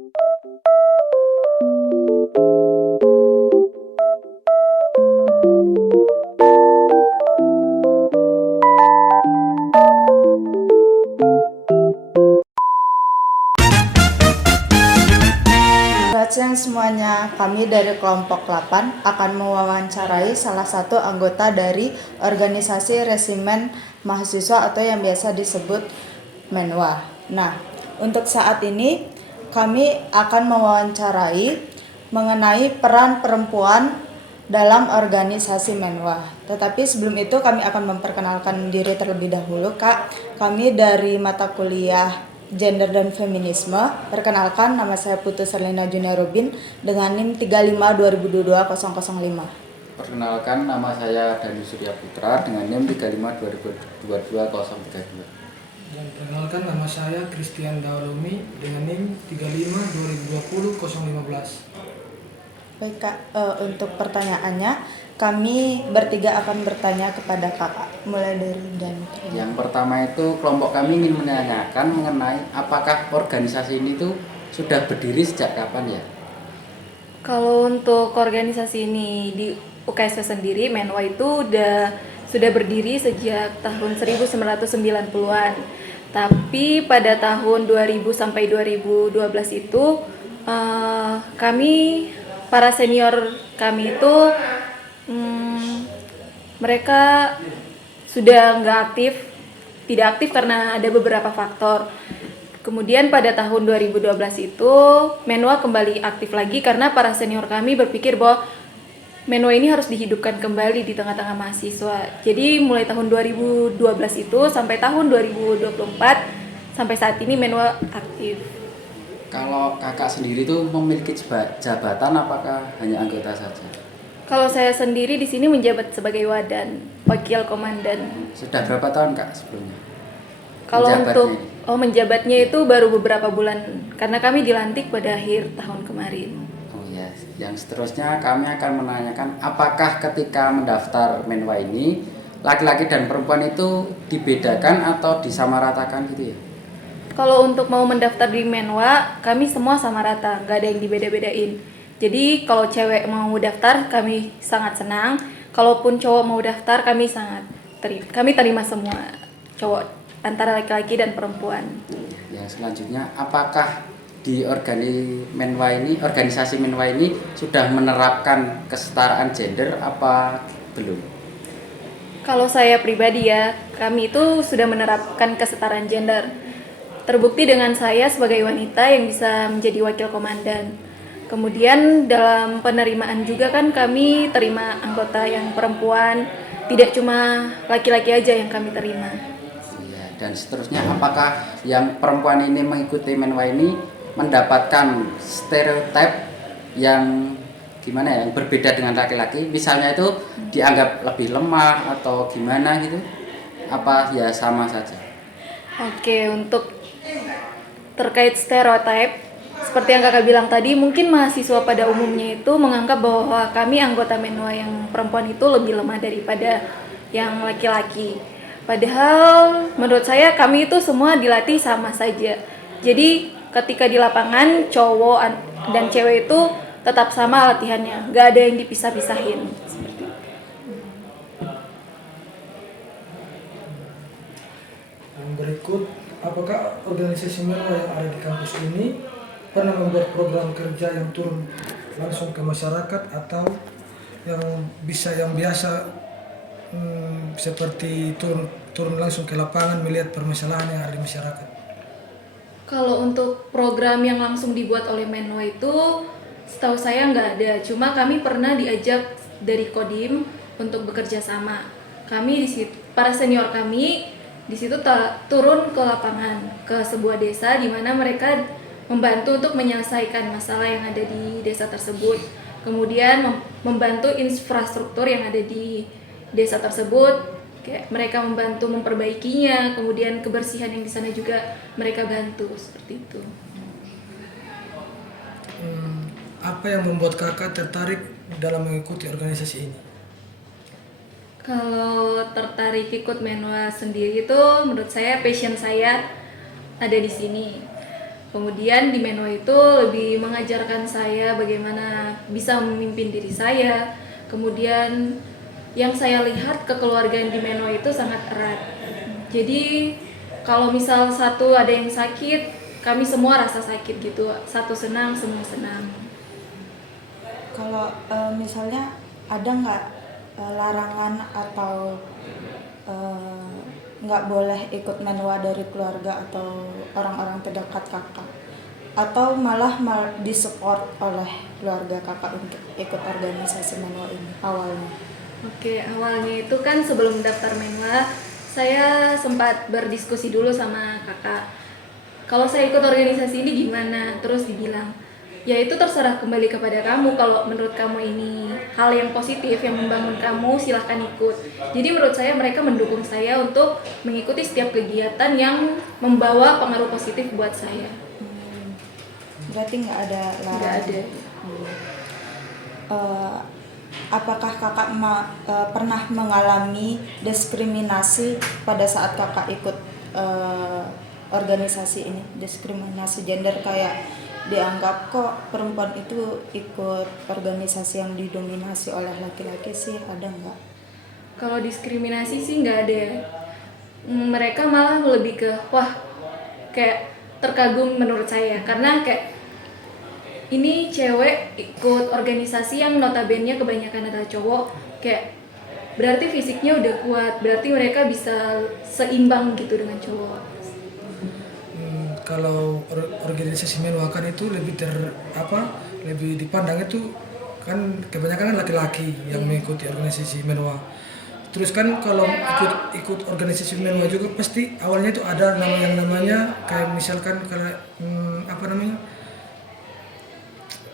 Selamat siang semuanya, kami dari kelompok 8 akan mewawancarai salah satu anggota dari organisasi resimen mahasiswa atau yang biasa disebut Menwa. Nah, untuk saat ini kami akan mewawancarai mengenai peran perempuan dalam organisasi Menwa. Tetapi sebelum itu kami akan memperkenalkan diri terlebih dahulu, Kak. Kami dari mata kuliah Gender dan Feminisme. Perkenalkan, nama saya Putu Serlina Junia Robin dengan NIM 3520220005. Perkenalkan, nama saya Dani Surya Putra dengan NIM 3520220032. Dan perkenalkan, nama saya Christian Daulumi dengan NIM 35202015. Baik Kak, untuk pertanyaannya kami bertiga akan bertanya kepada Kakak. Mulai dari Dani. Yang pertama itu kelompok kami ingin menanyakan mengenai apakah organisasi ini tuh sudah berdiri sejak kapan ya? Kalau untuk organisasi ini di UKSW sendiri, Menwa itu sudah berdiri sejak tahun 1990-an. Tapi pada tahun 2000 sampai 2012 itu kami, para senior kami itu mereka sudah tidak aktif karena ada beberapa faktor. Kemudian pada tahun 2012 itu Menwa kembali aktif lagi karena para senior kami berpikir bahwa Menwa ini harus dihidupkan kembali di tengah-tengah mahasiswa. Jadi mulai tahun 2012 itu sampai tahun 2024 sampai saat ini Menwa aktif. Kalau kakak sendiri tuh memiliki jabatan apakah hanya anggota saja? Kalau saya sendiri di sini menjabat sebagai wadan, wakil komandan. Sudah berapa tahun kak sebelumnya? Kalau Menjabatnya untuk menjabatnya itu baru beberapa bulan karena kami dilantik pada akhir tahun kemarin. Oh ya, yang seterusnya kami akan menanyakan apakah ketika mendaftar Menwa ini laki-laki dan perempuan itu dibedakan atau disamaratakan gitu ya? Kalau untuk mau mendaftar di Menwa, kami semua sama rata, nggak ada yang dibeda-bedain. Jadi kalau cewek mau daftar, kami sangat senang. Kalaupun cowok mau daftar, kami terima semua cowok antara laki-laki dan perempuan. Yang selanjutnya, apakah di organisasi Menwa ini sudah menerapkan kesetaraan gender apa belum? Kalau saya pribadi ya, kami itu sudah menerapkan kesetaraan gender. Terbukti dengan saya sebagai wanita yang bisa menjadi wakil komandan. Kemudian dalam penerimaan juga kan kami terima anggota yang perempuan, tidak cuma laki-laki aja yang kami terima. Ya, dan seterusnya, apakah yang perempuan ini mengikuti Menwa ini mendapatkan stereotip yang gimana ya, yang berbeda dengan laki-laki? Misalnya itu dianggap lebih lemah atau gimana gitu? Apa ya sama saja? Oke, untuk terkait stereotip, seperti yang kakak bilang tadi, mungkin mahasiswa pada umumnya itu menganggap bahwa kami anggota Menwa yang perempuan itu lebih lemah daripada yang laki-laki. Padahal menurut saya kami itu semua dilatih sama saja. Jadi ketika di lapangan cowok dan cewek itu tetap sama latihannya, nggak ada yang dipisah-pisahin. Seperti itu. Dan berikut, apakah organisasi Menwa yang ada di kampus ini pernah membuat program kerja yang turun langsung ke masyarakat atau yang biasa seperti turun langsung ke lapangan melihat permasalahan yang ada di masyarakat? Kalau untuk program yang langsung dibuat oleh Menwa itu setahu saya nggak ada. Cuma kami pernah diajak dari Kodim untuk bekerja sama. Kami di situ, para senior kami di situ turun ke lapangan ke sebuah desa di mana mereka membantu untuk menyelesaikan masalah yang ada di desa tersebut. Kemudian membantu infrastruktur yang ada di desa tersebut. Kayak mereka membantu memperbaikinya, kemudian kebersihan yang di sana juga mereka bantu, seperti itu. Apa yang membuat kakak tertarik dalam mengikuti organisasi ini? Kalau tertarik ikut Menwa sendiri itu menurut saya passion saya ada di sini. Kemudian di Menwa itu lebih mengajarkan saya bagaimana bisa memimpin diri saya. Kemudian yang saya lihat kekeluargaan di Menwa itu sangat erat. Jadi kalau misal satu ada yang sakit, kami semua rasa sakit gitu. Satu senang, semua senang. Kalau misalnya ada nggak larangan atau nggak boleh ikut menwa dari keluarga atau orang-orang terdekat kakak, atau malah disupport oleh keluarga kakak untuk ikut organisasi menwa ini awalnya? Oke, awalnya itu kan sebelum daftar Menwa, saya sempat berdiskusi dulu sama kakak. Kalau saya ikut organisasi ini gimana? Terus dibilang, ya itu terserah kembali kepada kamu. Kalau menurut kamu ini hal yang positif yang membangun kamu, silahkan ikut. Jadi menurut saya mereka mendukung saya untuk mengikuti setiap kegiatan yang membawa pengaruh positif buat saya. Berarti nggak ada larangan? Nggak ada. Apakah kakak pernah mengalami diskriminasi pada saat kakak ikut organisasi ini? Diskriminasi gender, kayak dianggap kok perempuan itu ikut organisasi yang didominasi oleh laki-laki sih, ada nggak? Kalau diskriminasi sih nggak ada. Mereka malah lebih ke wah, kayak terkagum menurut saya karena kayak ini cewek ikut organisasi yang notabene kebanyakan adalah cowok, kayak berarti fisiknya udah kuat, berarti mereka bisa seimbang gitu dengan cowok. Kalau organisasi menwa kan itu lebih dipandang itu kan kebanyakan kan laki-laki yang mengikuti organisasi menwa. Terus kan kalau ikut organisasi menwa juga pasti awalnya itu ada nama yang namanya kayak misalkan kalau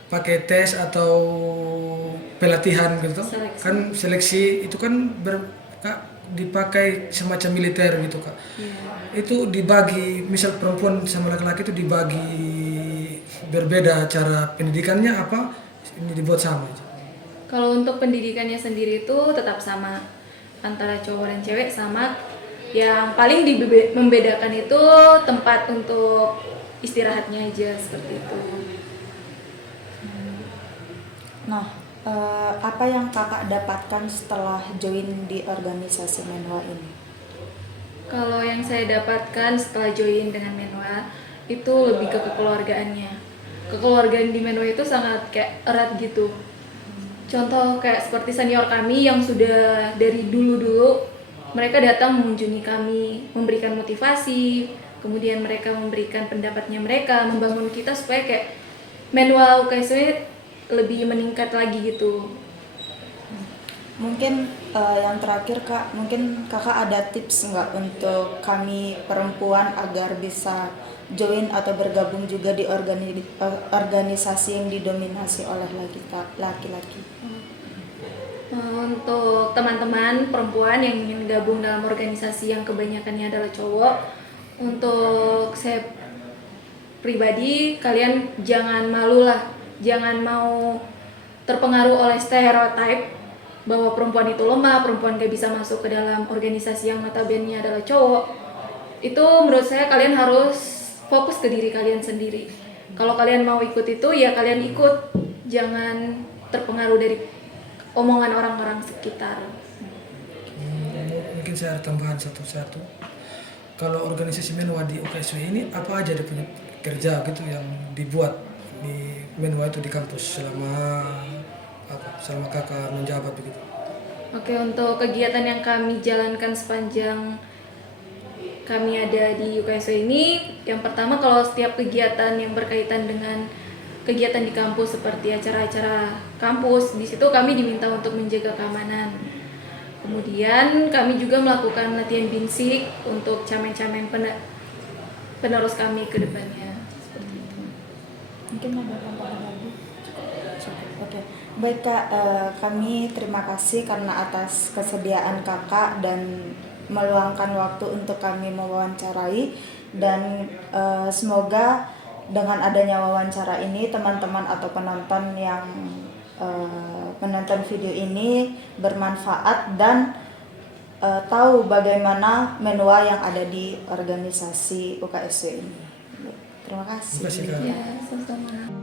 pakai tes atau pelatihan gitu. Seleksi. Kan seleksi itu kan dipakai semacam militer gitu kak. Itu dibagi, misal perempuan sama laki-laki itu dibagi berbeda cara pendidikannya, apa ini dibuat sama? Kalau untuk pendidikannya sendiri itu tetap sama antara cowok dan cewek sama. Yang paling membedakan itu tempat untuk istirahatnya aja seperti itu. Nah, apa yang kakak dapatkan setelah join di organisasi menwa ini? Kalau yang saya dapatkan setelah join dengan Menwa itu lebih ke kekeluargaannya. Kekeluargaan di Menwa itu sangat kayak erat gitu. Contoh kayak seperti senior kami yang sudah dari dulu-dulu mereka datang mengunjungi kami, memberikan motivasi, kemudian mereka memberikan pendapatnya mereka, membangun kita supaya kayak Menwa UKSW lebih meningkat lagi gitu. Mungkin yang terakhir kak, mungkin kakak ada tips nggak untuk kami perempuan agar bisa join atau bergabung juga di organisasi yang didominasi oleh laki-laki? Untuk teman-teman perempuan yang ingin gabung dalam organisasi yang kebanyakannya adalah cowok, untuk saya pribadi, kalian jangan malu lah, jangan mau terpengaruh oleh stereotip bahwa perempuan itu lemah, perempuan gak bisa masuk ke dalam organisasi yang notabene adalah cowok. Itu menurut saya kalian harus fokus ke diri kalian sendiri. Kalau kalian mau ikut itu ya kalian ikut, jangan terpengaruh dari omongan orang-orang sekitar. Mungkin saya tambahan satu-satu. Kalau organisasi menwa di UKSW ini apa aja dia punya kerja gitu yang dibuat di menwa itu di kampus selama kakak menjabat begitu? Oke, untuk kegiatan yang kami jalankan sepanjang kami ada di UKSW ini, yang pertama kalau setiap kegiatan yang berkaitan dengan kegiatan di kampus seperti acara-acara kampus, di situ kami diminta untuk menjaga keamanan. Kemudian kami juga melakukan latihan binsik untuk camen-camen penerus kami ke depannya. Seperti itu. Mungkin ada tambahan lagi? Oke. Baik kak, kami terima kasih karena atas kesediaan kakak dan meluangkan waktu untuk kami mewawancarai, dan semoga dengan adanya wawancara ini teman-teman atau penonton yang menonton video ini bermanfaat dan tahu bagaimana menwa yang ada di organisasi UKSW ini. Terima kasih. Terima kasih, Kak. Ya, sama-sama.